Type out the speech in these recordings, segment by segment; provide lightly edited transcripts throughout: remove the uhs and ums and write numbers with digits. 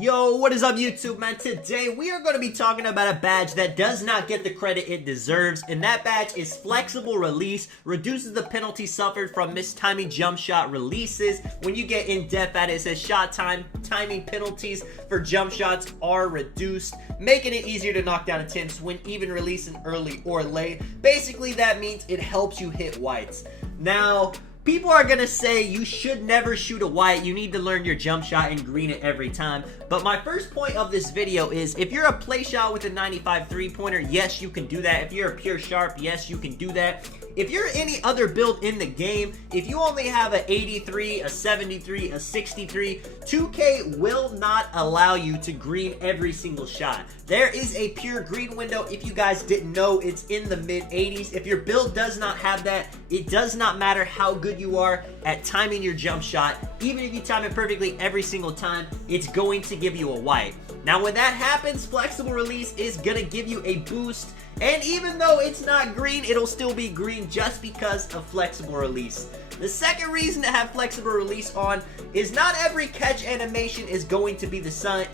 Yo, what is up YouTube, man? Today we are going to be talking about a badge that does not get the credit it deserves, and that badge is Flexible Release. Reduces the penalty suffered from mistiming jump shot releases. When you get in depth at it, it says shot timing penalties for jump shots are reduced, making it easier to knock down attempts when even releasing early or late. Basically, that means it helps you hit whites. Now, people are gonna say you should never shoot a white, you need to learn your jump shot and green it every time. But my first point of this video is, if you're a play shot with a 95 3-pointer, yes, you can do that. If you're a pure sharp, yes, you can do that. If you're any other build in the game, if you only have a 83, a 73, a 63, 2K will not allow you to green every single shot. There is a pure green window. If you guys didn't know, it's in the mid 80s. If your build does not have that, it does not matter how good you are at timing your jump shot. Even if you time it perfectly every single time, it's going to give you a white. Now, when that happens, Flexible Release is gonna give you a boost. And even though it's not green, it'll still be green just because of Flexible Release. The second reason to have Flexible Release on is not every catch animation is going to be the same.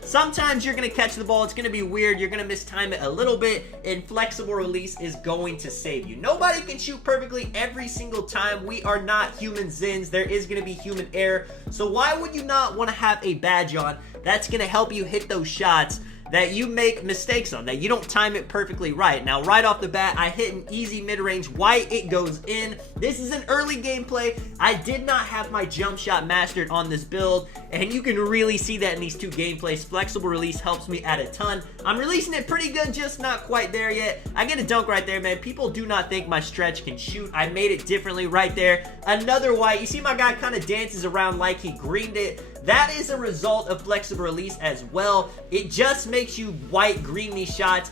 Sometimes you're going to catch the ball, it's going to be weird, you're going to mistime it a little bit, and Flexible Release is going to save you. Nobody can shoot perfectly every single time. We are not human zins. There is going to be human error. So why would you not want to have a badge on that's going to help you hit those shots that you make mistakes on, that you don't time it perfectly right? Now, right off the bat, I hit an easy mid-range white. It goes in. This is an early gameplay. I did not have my jump shot mastered on this build, and you can really see that in these two gameplays. Flexible Release helps me at a ton. I'm releasing it pretty good, just not quite there yet. I get a dunk right there, man. People do not think my stretch can shoot. I made it differently right there. Another white. You see my guy kind of dances around like he greened it. That is a result of Flexible Release as well. It just makes you white green these shots.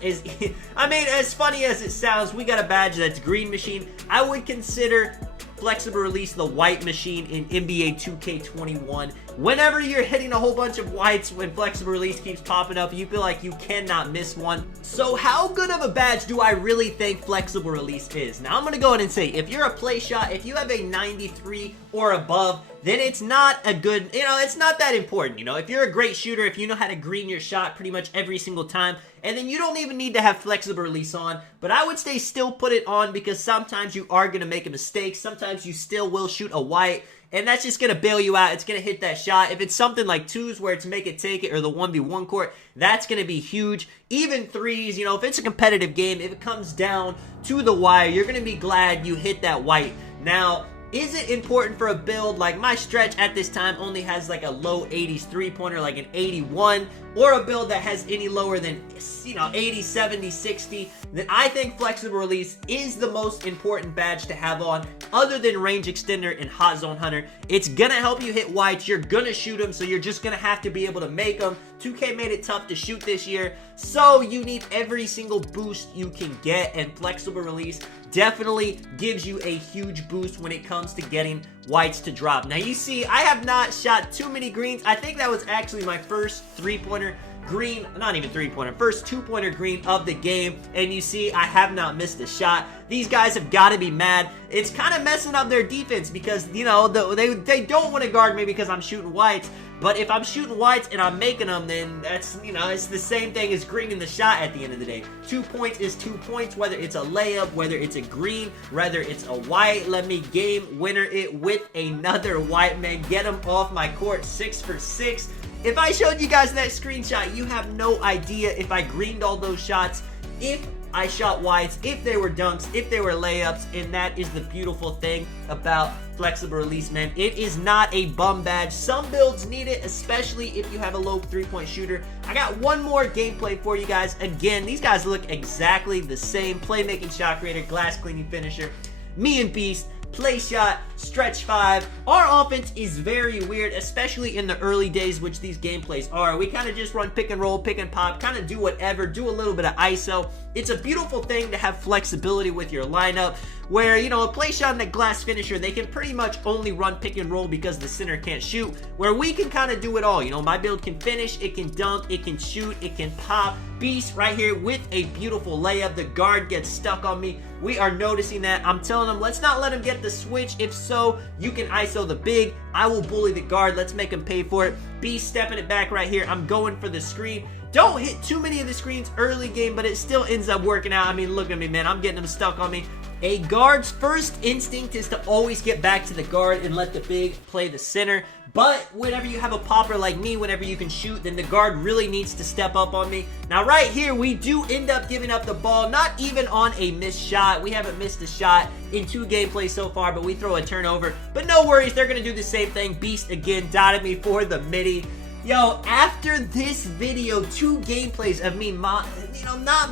I mean, as funny as it sounds, we got a badge that's green machine. I would consider Flexible Release the white machine in NBA 2K21. Whenever you're hitting a whole bunch of whites, when Flexible Release keeps popping up, you feel like you cannot miss one. So how good of a badge do I really think Flexible Release is? Now, I'm going to go ahead and say, if you're a play shot, if you have a 93 or above, then it's not a good, it's not that important. If you're a great shooter, if you know how to green your shot pretty much every single time, and then you don't even need to have Flexible Release on. But I would say still put it on, because sometimes you are going to make a mistake. Sometimes you still will shoot a white, and that's just going to bail you out. It's going to hit that shot. If it's something like twos where it's make it, take it, or the 1v1 court, that's going to be huge. Even threes, if it's a competitive game, if it comes down to the wire, you're going to be glad you hit that white. Now, is it important for a build like my stretch at this time only has like a low 80s 3-pointer, like an 81, or a build that has any lower than 80, 70, 60, then I think Flexible Release is the most important badge to have on, other than Range Extender and Hot Zone Hunter. It's gonna help you hit whites, you're gonna shoot them, so you're just gonna have to be able to make them. 2K made it tough to shoot this year, so you need every single boost you can get, and Flexible Release definitely gives you a huge boost when it comes to getting whites to drop. Now, you see, I have not shot too many greens. I think that was actually my first 3-pointer green, not even 3-pointer, first 2-pointer green of the game, and you see I have not missed a shot. These guys have got to be mad. It's kind of messing up their defense, because they don't want to guard me because I'm shooting whites. But if I'm shooting whites and I'm making them, then that's, it's the same thing as greening the shot at the end of the day. 2 points is 2 points, whether it's a layup, whether it's a green, whether it's a white. Let me game winner it with another white, man. Get them off my court. 6 for 6. If I showed you guys that screenshot, you have no idea if I greened all those shots, if I shot whites, if they were dunks, if they were layups, and that is the beautiful thing about Flexible Release, man. It is not a bum badge. Some builds need it, especially if you have a low 3-point shooter. I got one more gameplay for you guys. Again, these guys look exactly the same. Playmaking shot creator, glass cleaning finisher, me and Beast, play shot, stretch 5. Our offense is very weird, especially in the early days, which these gameplays are. We kind of just run pick and roll, pick and pop, kind of do whatever, do a little bit of ISO. It's a beautiful thing to have flexibility with your lineup. where, you know, a play shot and a glass finisher, they can pretty much only run pick and roll because the center can't shoot, where we can kind of do it all. You know, my build can finish, it can dunk, it can shoot, it can pop. Beast right here with a beautiful layup. The guard gets stuck on me. We are noticing that. I'm telling him, let's not let him get the switch. If so, you can ISO the big. I will bully the guard. Let's make him pay for it. Beast stepping it back right here. I'm going for the screen. Don't hit too many of the screens early game, but it still ends up working out. I mean, look at me, man. I'm getting him stuck on me. A guard's first instinct is to always get back to the guard and let the big play the center. But whenever you have a popper like me, whenever you can shoot, then the guard really needs to step up on me. Now right here, we do end up giving up the ball, not even on a missed shot. We haven't missed a shot in 2 gameplays so far, but we throw a turnover. But no worries, they're going to do the same thing. Beast again dotted me for the midi. Yo, after this video, 2 gameplays of me, not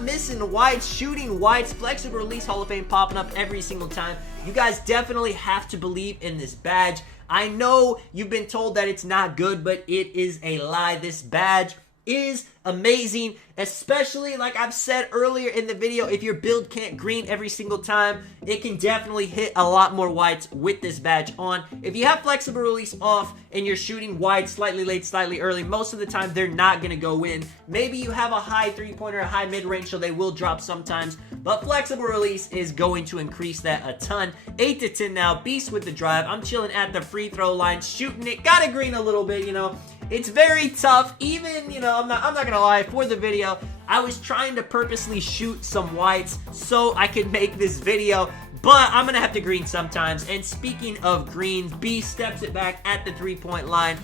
missing wide, shooting wides, flexible release Hall of Fame popping up every single time. You guys definitely have to believe in this badge. I know you've been told that it's not good, but it is a lie. This badge is amazing, especially like I've said earlier in the video, if your build can't green every single time, it can definitely hit a lot more wides with this badge on. If you have flexible release off and you're shooting wide slightly late, slightly early, most of the time they're not going to go in. Maybe you have a high three-pointer, a high mid-range, so they will drop sometimes, but flexible release is going to increase that a ton. 8 to 10 now. Beast with the drive. I'm chilling at the free throw line, shooting it. Gotta green a little bit, you know. It's very tough. Even, you know, I'm not gonna lie, for the video, I was trying to purposely shoot some whites so I could make this video, but I'm gonna have to green sometimes. And speaking of greens, B steps it back at the 3-point line.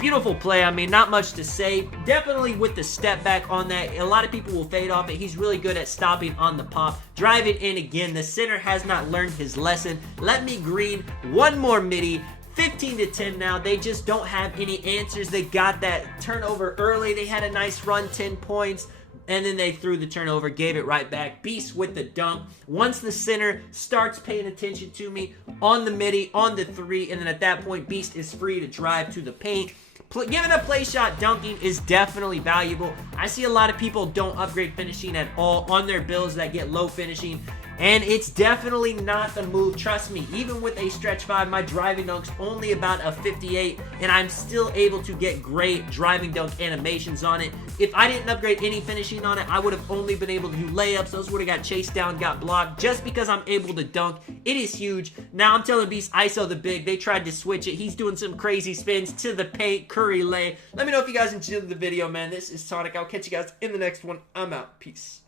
Beautiful play. I mean, not much to say. Definitely with the step back on that, a lot of people will fade off it. He's really good at stopping on the pop. Drive it in again. The center has not learned his lesson. Let me green one more midi. 15 to 10 now. They just don't have any answers. They got that turnover early. They had a nice run, 10 points. And then they threw the turnover, gave it right back. Beast with the dunk. Once the center starts paying attention to me on the midi, on the 3, and then at that point, Beast is free to drive to the paint. Giving a play shot dunking is definitely valuable. I see a lot of people don't upgrade finishing at all on their builds that get low finishing. And it's definitely not the move. Trust me, even with a stretch 5, my driving dunk's only about a 58, and I'm still able to get great driving dunk animations on it. If I didn't upgrade any finishing on it, I would have only been able to do layups. Those would have got chased down, got blocked. Just because I'm able to dunk, it is huge. Now I'm telling Beast, ISO the big. They tried to switch it. He's doing some crazy spins to the paint. Curry lay. Let me know if you guys enjoyed the video, man. This is Sonic. I'll catch you guys in the next one. I'm out. Peace.